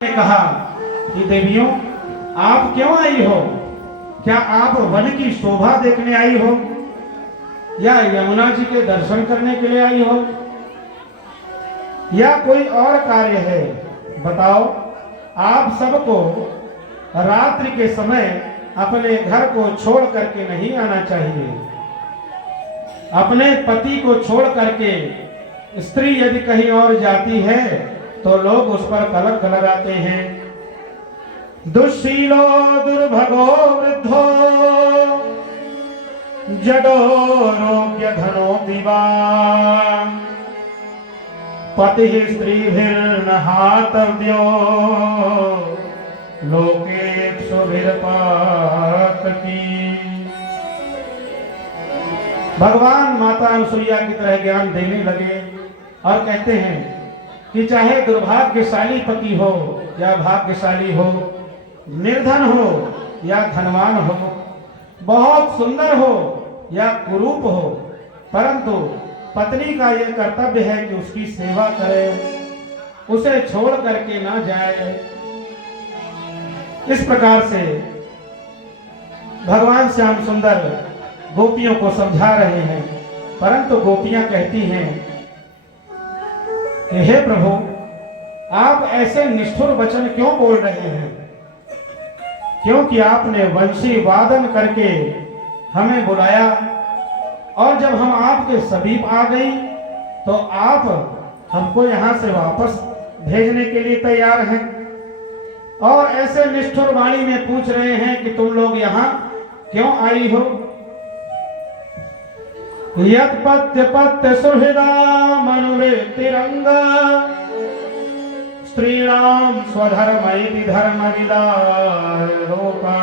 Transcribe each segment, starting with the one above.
ने कहा कि देवियों, आप क्यों आई हो? क्या आप वन की शोभा देखने आई हो या यमुना जी के दर्शन करने के लिए आई हो या कोई और कार्य है? बताओ। आप सबको रात्रि के समय अपने घर को छोड़ करके नहीं आना चाहिए। अपने पति को छोड़ करके स्त्री यदि कहीं और जाती है तो लोग उस पर कलंक लगाते हैं। दुशीलो दुर्भगो वृद्धो जडोरोग्य धनो दिवा पति स्त्रीभिर्न हातव्यो लोकेक्षुभिर्पातकी। भगवान माता अनुसुईया की तरह ज्ञान देने लगे और कहते हैं कि चाहे दुर्भाग्यशाली पति हो या भाग्यशाली हो, निर्धन हो या धनवान हो, बहुत सुंदर हो या कुरूप हो, परंतु पत्नी का यह कर्तव्य है कि उसकी सेवा करे, उसे छोड़ करके ना जाए। इस प्रकार से भगवान श्याम सुंदर गोपियों को समझा रहे हैं, परंतु गोपियां कहती हैं कि हे प्रभु, आप ऐसे निष्ठुर वचन क्यों बोल रहे हैं? क्योंकि आपने वंशी वादन करके हमें बुलाया और जब हम आपके समीप आ गई तो आप हमको यहाँ से वापस भेजने के लिए तैयार हैं और ऐसे निष्ठुर वाणी में पूछ रहे हैं कि तुम लोग यहाँ क्यों आई हो? यत् पत्य पत्य सुहृदा मनुरेतिरंग स्त्रीणाम स्वधर्मैति धर्मविदारोका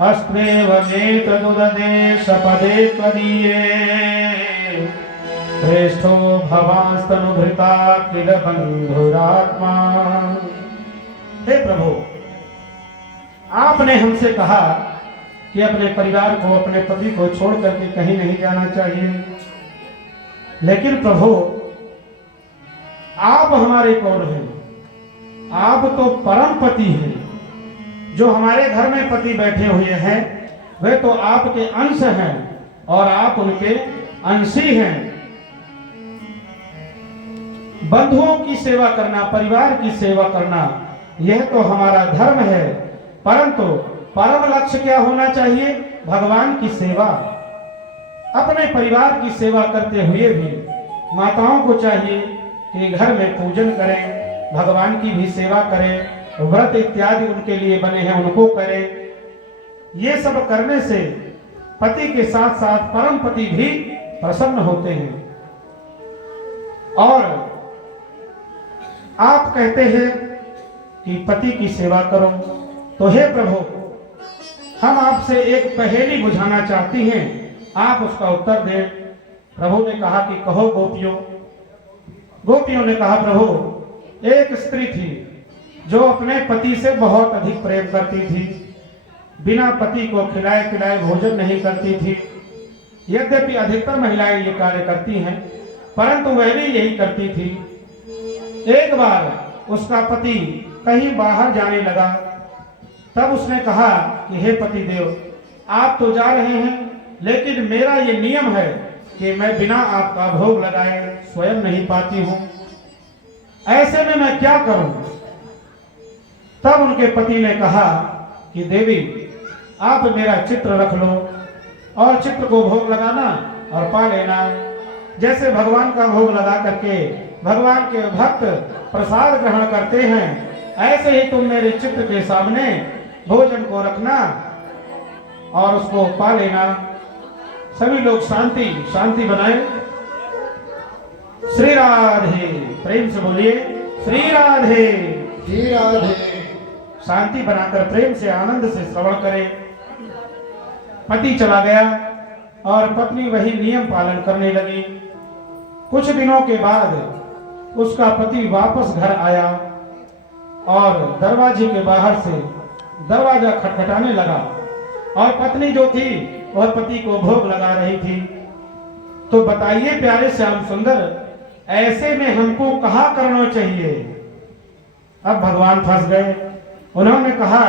अस्मेवमेतदुददेशपदे त्वदीये श्रेष्ठो भवास्तनुभृता किल बंधुरात्मा। हे प्रभु, आपने हमसे कहा कि अपने परिवार को, अपने पति को छोड़ करके कहीं नहीं जाना चाहिए, लेकिन प्रभु आप हमारे कौन हैं? आप तो परम पति हैं। जो हमारे घर में पति बैठे हुए हैं वे तो आपके अंश हैं और आप उनके अंशी हैं। बंधुओं की सेवा करना, परिवार की सेवा करना, यह तो हमारा धर्म है, परंतु परम लक्ष्य क्या होना चाहिए? भगवान की सेवा। अपने परिवार की सेवा करते हुए भी माताओं को चाहिए कि घर में पूजन करें, भगवान की भी सेवा करें, व्रत इत्यादि उनके लिए बने हैं उनको करें। ये सब करने से पति के साथ साथ परम पति भी प्रसन्न होते हैं। और आप कहते हैं कि पति की सेवा करो, तो हे प्रभु, हम आपसे एक पहेली बुझाना चाहती हैं, आप उसका उत्तर दें। प्रभु ने कहा कि कहो गोपियों। गोपियों ने कहा प्रभु, एक स्त्री थी जो अपने पति से बहुत अधिक प्रेम करती थी, बिना पति को खिलाए पिलाए भोजन नहीं करती थी। यद्यपि अधिकतर महिलाएं ये कार्य करती हैं, परंतु वह भी यही करती थी। एक बार उसका पति कहीं बाहर जाने लगा, तब उसने कहा कि हे पति देव, आप तो जा रहे हैं, लेकिन मेरा ये नियम है कि मैं बिना आपका भोग लगाए स्वयं नहीं पाती हूं। ऐसे में मैं क्या करूं? तब उनके पति ने कहा कि देवी, आप मेरा चित्र रख लो और चित्र को भोग लगाना और पा लेना। जैसे भगवान का भोग लगा करके भगवान के भक्त प्रसाद ग्रहण करते हैं, ऐसे ही तुम मेरे चित्र के सामने भोजन को रखना और उसको पा लेना। सभी लोग शांति शांति बनाए। श्री राधे, प्रेम से बोलिए श्री राधे। श्री राधे। शांति बनाकर प्रेम से आनंद से श्रवण करें। पति चला गया और पत्नी वही नियम पालन करने लगी। कुछ दिनों के बाद उसका पति वापस घर आया और दरवाजे के बाहर से दरवाजा खटखटाने लगा और पत्नी जो थी वह पति को भोग लगा रही थी। तो बताइए प्यारे श्याम सुंदर, ऐसे में हमको कहाँ करना चाहिए? अब भगवान फंस गए। उन्होंने कहा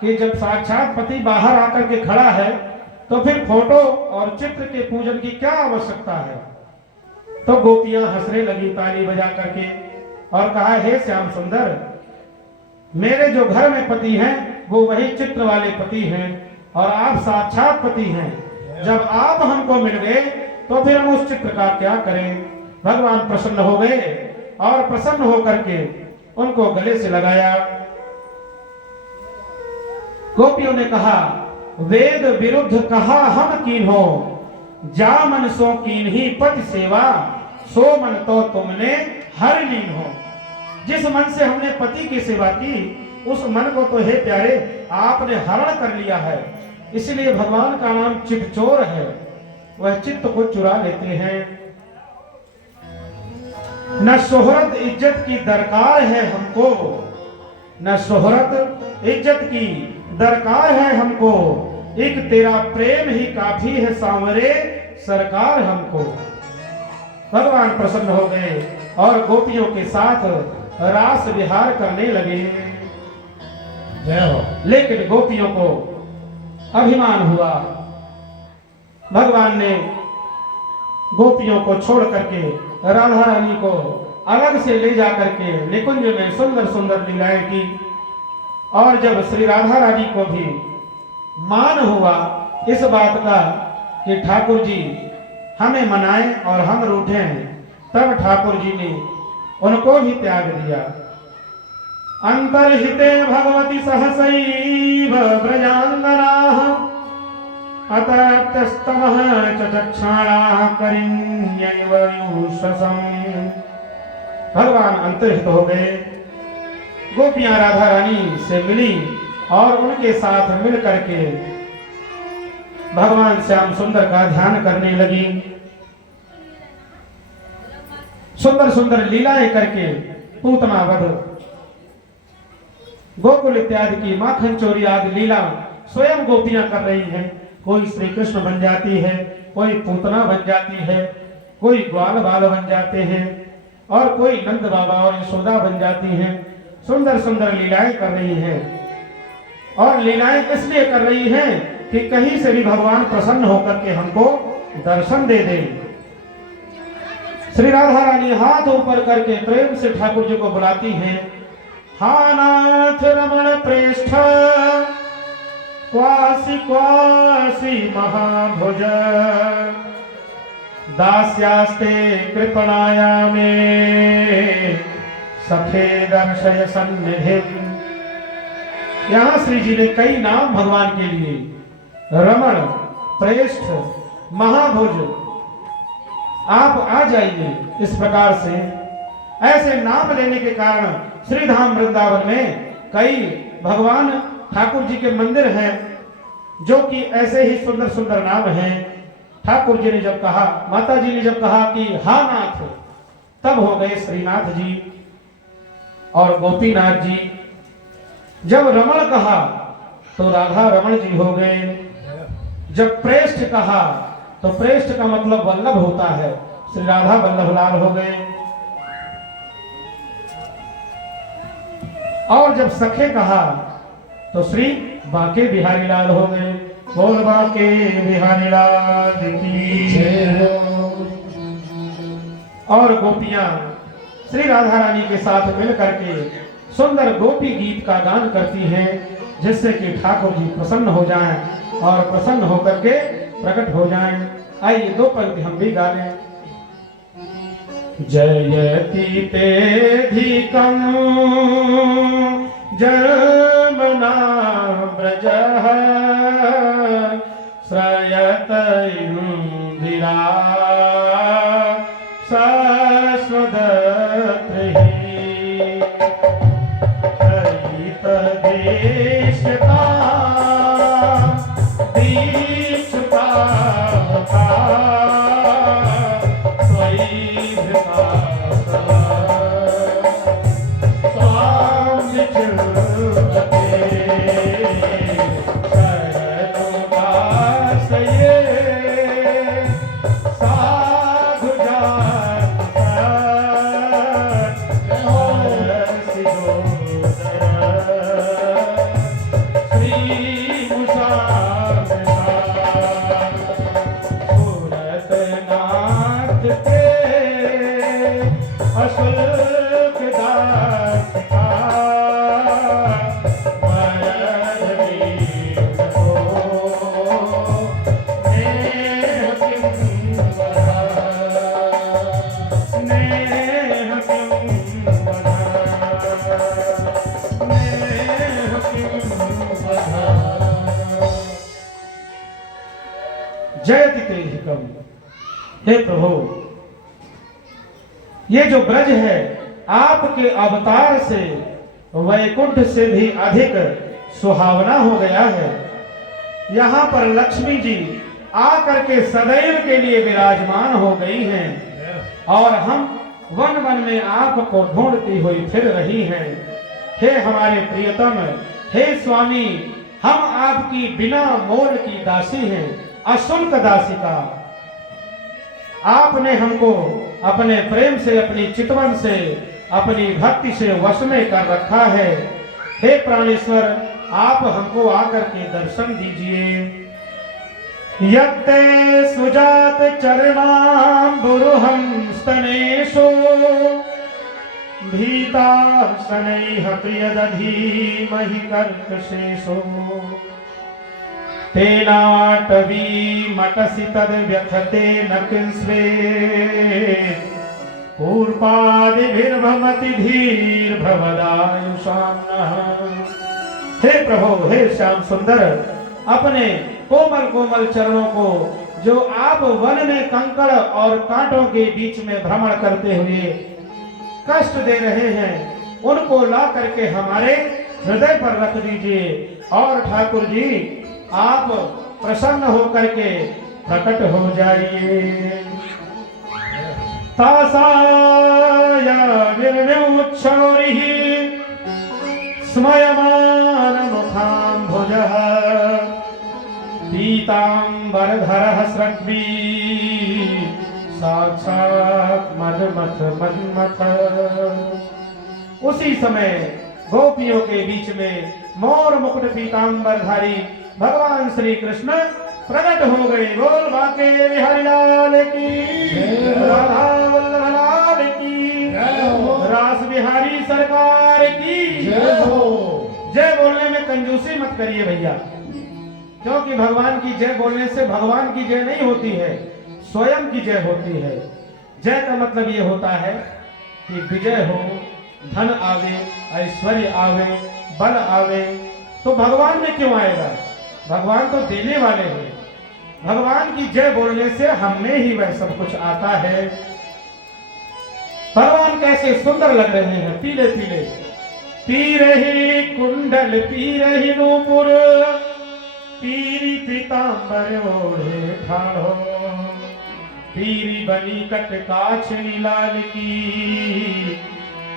कि जब साक्षात पति बाहर आकर के खड़ा है तो फिर फोटो और चित्र के पूजन की क्या आवश्यकता है। तो गोपियां हंसने लगी ताली बजा करके और कहा, हे श्याम सुंदर, मेरे जो घर में पति हैं वो वही चित्र वाले पति हैं और आप साक्षात पति हैं। जब आप हमको मिल गए तो फिर हम उस चित्र का क्या करें। भगवान प्रसन्न हो गए और प्रसन्न होकर के उनको गले से लगाया। गोपियों ने कहा, वेद विरुद्ध कहा हम कीन हो, जा मन सो कीन ही पति सेवा, सो मन तो तुमने हर लीन हो। जिस मन से हमने पति की सेवा की उस मन को तो हे प्यारे आपने हरण कर लिया है। इसलिए भगवान का नाम चित चोर है, वह चित्त को चुरा लेते हैं। न शोहरत इज्जत की दरकार है हमको, न शोहरत इज्जत की दरकार है हमको, एक तेरा प्रेम ही काफी है सांवरे सरकार हमको। भगवान प्रसन्न हो गए और गोपियों के साथ रास विहार करने लगे। लेकिन गोपियों को अभिमान हुआ। भगवान ने गोपियों को छोड़ करके राधा रानी को अलग से ले जाकर के निकुंज में सुंदर सुंदर लीलाएं की। और जब श्री राधा रानी को भी मान हुआ इस बात का कि ठाकुर जी हमें मनाएं और हम रूठें, तब ठाकुर जी ने उनको भी त्याग दिया। अंतर्हिते भगवती सहसैव व्रजांगनाः अतस्तमः चक्षाणाः करिण्यैव युषसम्। भगवान अंतर्हित हो गए। गोपियां राधा रानी से मिली और उनके साथ मिल करके भगवान श्याम सुंदर का ध्यान करने लगी। सुंदर सुंदर लीलाएं करके पूतना वध, गोकुल इत्यादि की माखन चोरी आदि लीला स्वयं गोपियां कर रही हैं। कोई श्री कृष्ण बन जाती है, कोई पूतना बन जाती है, कोई ग्वाल बाल बन जाते हैं और कोई नंद बाबा और यशोदा बन जाती हैं। सुंदर सुंदर लीलाएं कर रही हैं और लीलाएं इसलिए कर रही हैं कि कहीं से भी भगवान प्रसन्न होकर के हमको दर्शन दे दे। श्री राधा रानी हाथ ऊपर करके प्रेम से ठाकुर जी को बुलाती हैं। हा नाथ रमण प्रेष्ठ क्वासी क्वासी महाभुज, दास्यास्ते कृपणाया में सखे दर्शय सन्निधि। यहां श्री जी ने कई नाम भगवान के लिए, रमण, प्रेष्ठ, महाभुज, आप आ जाइए। इस प्रकार से ऐसे नाम लेने के कारण श्री धाम वृंदावन में कई भगवान ठाकुर जी के मंदिर हैं जो कि ऐसे ही सुंदर सुंदर नाम हैं। ठाकुर जी ने जब कहा, माता जी ने जब कहा कि हा नाथ, तब हो गए श्रीनाथ जी और गोपीनाथ जी। जब रमण कहा तो राधा रमण जी हो गए। जब प्रेष्ठ कहा तो प्रेष्ठ का मतलब वल्लभ होता है, श्री राधा वल्लभ लाल हो गए। और जब सखे कहा तो श्री बांके बिहारी लाल हो गए। बोल बांके बिहारी लाल की जय। और गोपियां श्री राधा रानी के साथ मिल करके सुंदर गोपी गीत का गान करती हैं, जिससे कि ठाकुर जी प्रसन्न हो जाएं और प्रसन्न होकर के प्रकट हो जाएं। आइए दो पंक्ति हम भी गा लें। जयति तेधिकं जमुना ब्रजः, श्रयत इंदिरा जयति तेधिकम। हे प्रभु, ये जो ब्रज है आपके अवतार से वैकुंठ से भी अधिक सुहावना हो गया है। यहाँ पर लक्ष्मी जी आकर के सदैव के लिए विराजमान हो गई हैं और हम वन वन में आपको ढूंढती हुई फिर रही हैं। हे हमारे प्रियतम, हे स्वामी, हम आपकी बिना मोल की दासी हैं, अशुल्क दासिका। आपने हमको अपने प्रेम से, अपनी चितवन से, अपनी भक्ति से वश में कर रखा है। हे प्राणेश्वर, आप हमको आकर के दर्शन दीजिए। यत्ते सुजात चरणाम्बुरुहं स्तनेषु भीता शनैः प्रियदधीमहि कर्कशेषु तेनाटवी मटसि तद्व्यथते न किंस्वे पूर्पादिभिर्भवति धीर्भवदायुषां नः। हे प्रभु, हे श्याम सुंदर, अपने कोमल कोमल चरणों को जो आप वन में कंकड़ और कांटों के बीच में भ्रमण करते हुए कष्ट दे रहे हैं, उनको ला करके हमारे हृदय पर रख दीजिए और ठाकुर जी आप प्रसन्न होकर के प्रकट हो जाइए। तासाया विरमुच्छौरिः स्मयमान मुखाम्भुजः पीताम्बरधरः स्रग्वी साक्षात् मन्मथ मन्मथ। उसी समय गोपियों के बीच में मोर मुकुट पीताम्बरधारी भगवान श्री कृष्ण प्रकट हो गए। बोल बाके बिहारी लाल की, राधा वल्लभ लाल की, रास बिहारी सरकार की जय हो। जय बोलने में कंजूसी मत करिए भैया, क्योंकि भगवान की जय बोलने से भगवान की जय नहीं होती है, स्वयं की जय होती है। जय का मतलब ये होता है कि विजय हो, धन आवे, ऐश्वर्य आवे, बल आवे, तो भगवान में क्यों आएगा? भगवान तो देने वाले हैं। भगवान की जय बोलने से हमें ही वह सब कुछ आता है। भगवान कैसे सुंदर लग रहे हैं, पीले पीले, पीरही कुंडल पीरही नूपुर पीरी पीतांबर ओढ़े ठाढ़ो पीरी बनी कट काछनी लाल की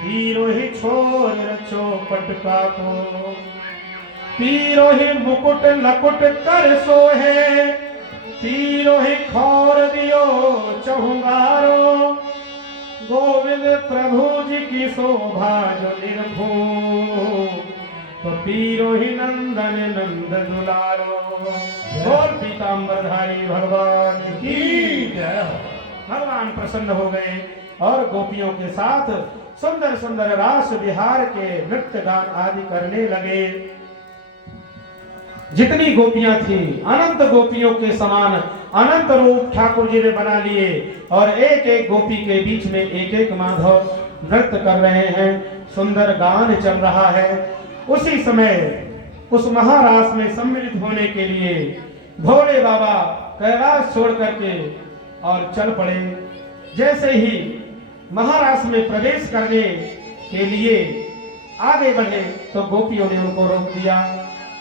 पीरो ही छोर चौपट का को पीरो ही मुकुट लकुट कर सोहे पीरो ही खौर दियो चहुंगारो गोविंद प्रभु जी की शोभा जो निर्भू तो पीरो ही नंदन नंद दुलारो। बोल पीताम्बरधारी भगवान की जय। भगवान प्रसन्न हो गए और गोपियों के साथ सुंदर सुंदर रास विहार के नृत्य गान आदि करने लगे। जितनी गोपियां थी, अनंत गोपियों के समान अनंत रूप ठाकुर जी ने बना लिए और एक एक गोपी के बीच में एक एक माधव नृत्य कर रहे हैं, सुंदर गान चल रहा है। उसी समय उस महारास में सम्मिलित होने के लिए भोले बाबा कैलाश छोड़ करके और चल पड़े। जैसे ही महारास में प्रवेश करने के लिए आगे बढ़े तो गोपियों ने उनको रोक दिया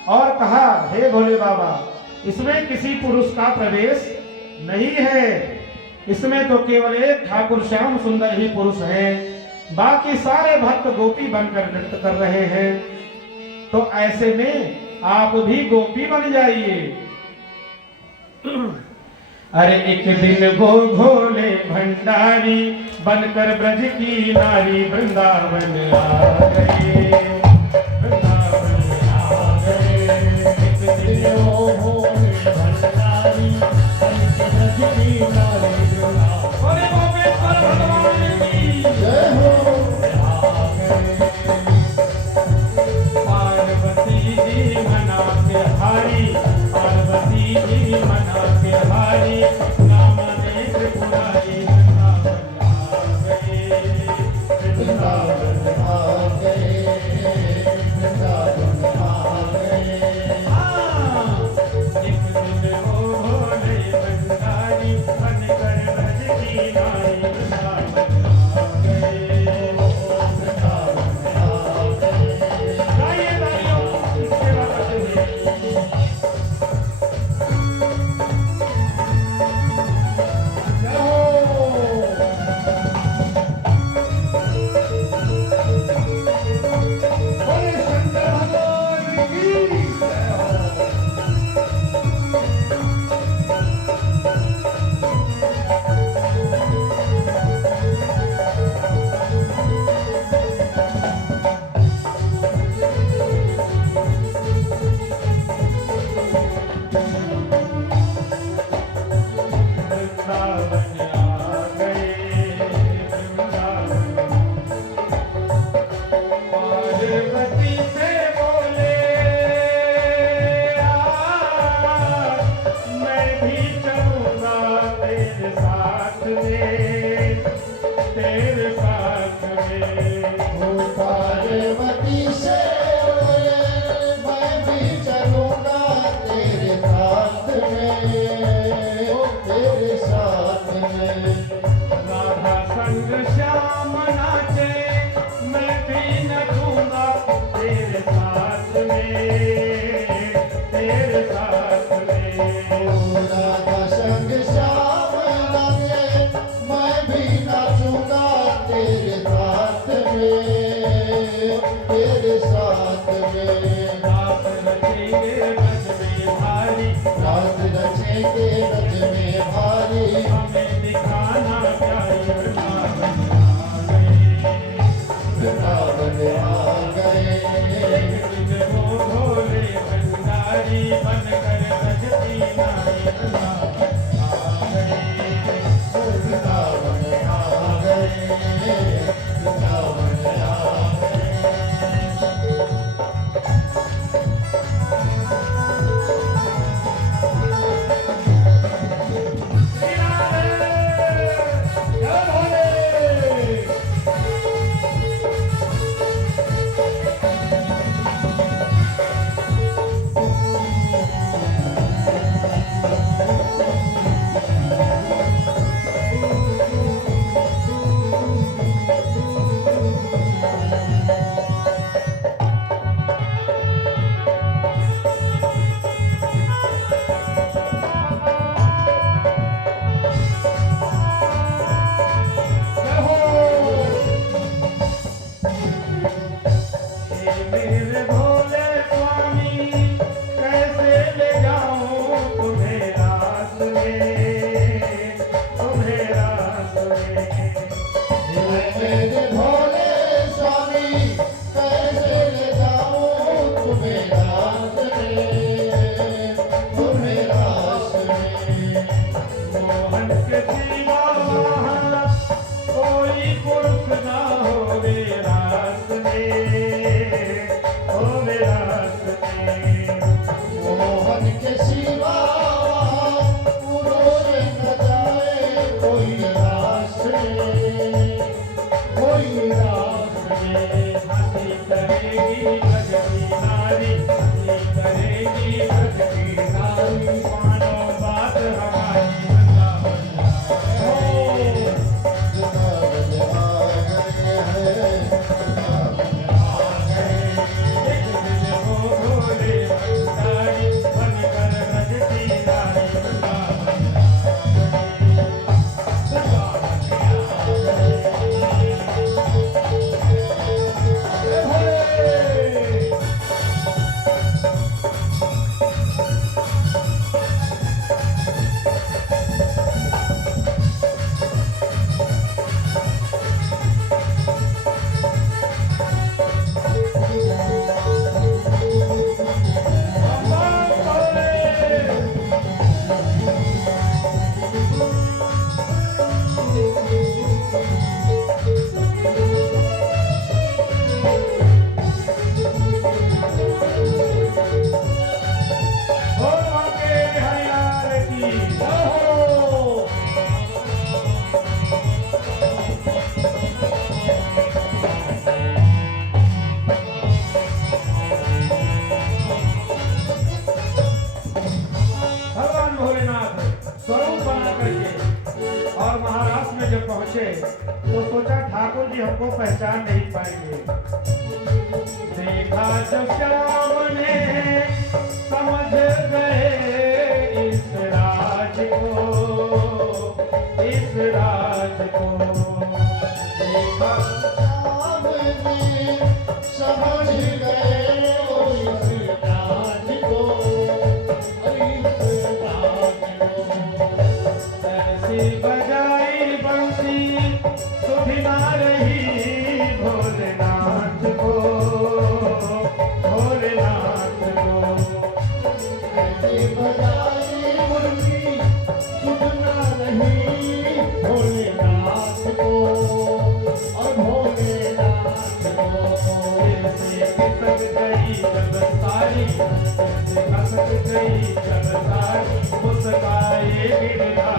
और कहा, हे भोले बाबा, इसमें किसी पुरुष का प्रवेश नहीं है, इसमें तो केवल एक ठाकुर श्याम सुंदर ही पुरुष हैं, बाकी सारे भक्त गोपी बनकर नृत्य कर रहे हैं, तो ऐसे में आप भी गोपी बन जाइए। अरे एक दिन वो भोले भंडारी बनकर ब्रज की नारी वृंदावन आ गए, वृंदावन आ गए। एक दिन वो भोले भंडारी बनकर ब्रज की नारी वृंदावन भगवान की जय हो आ गए। पार्वती जी मना के हारी, पार्वती जी मना के हारी, नाम देख पुरारी वृंदावन आ गए, वृंदावन आ गए। तेरे साथ में रात रचेंगे ब्रज में भारी, रात रचेंगे ब्रज में भारी हमें दिखाना क्या वृंदावन आ गए। वृंदावन आ गए एक दिन वो भोले भंडारी बनकर रजती नारी वृंदावन आ गए। वृंदावन आ गए वृंदावन आ गए मेरे भोले स्वामी कैसे ले जाऊं तुम्हें रास में, तुम्हें रास में। मेरे भोले स्वामी कैसे ले जाऊं तुम्हें रास में तुम्हें रास में मोहन के सिवा वहाँ कोई पुरुष ना हो रे रास में, हो रे रास में। मोहन के सिवा पुरुष न जाए कोई रास में कोई रास में हंसी करेगी ब्रज की नारी, हंसी करेगी ब्रज की नारी, मानो बात हमारी वृंदावन आ गए। वृंदावन आ गए हैं वृंदावन आ गए एक दिन वो भोले भंडारी बनकर रजती नारी वृंदावन भगवान भोलेनाथ स्वरूप बना करके और महाराष्ट्र में जब पहुंचे तो सोचा ठाकुर जी हमको पहचान नहीं पाएंगे। देखा जब श्याम ने समझ गए इस राज को, इस राज को। देखा सामने समझ गए वो इस राज को इस राज को ऐसी बजाई बंसी सुधिना रही भोलेनाथ को, भोलेनाथ को। ऐसी बजाई मुर्गी सुधना रही भोलेनाथ को और भोलेनाथ को ऐसे खसक गई जब सारी, ऐसे खसक गई जब सारी, मुस्काए गिरधारी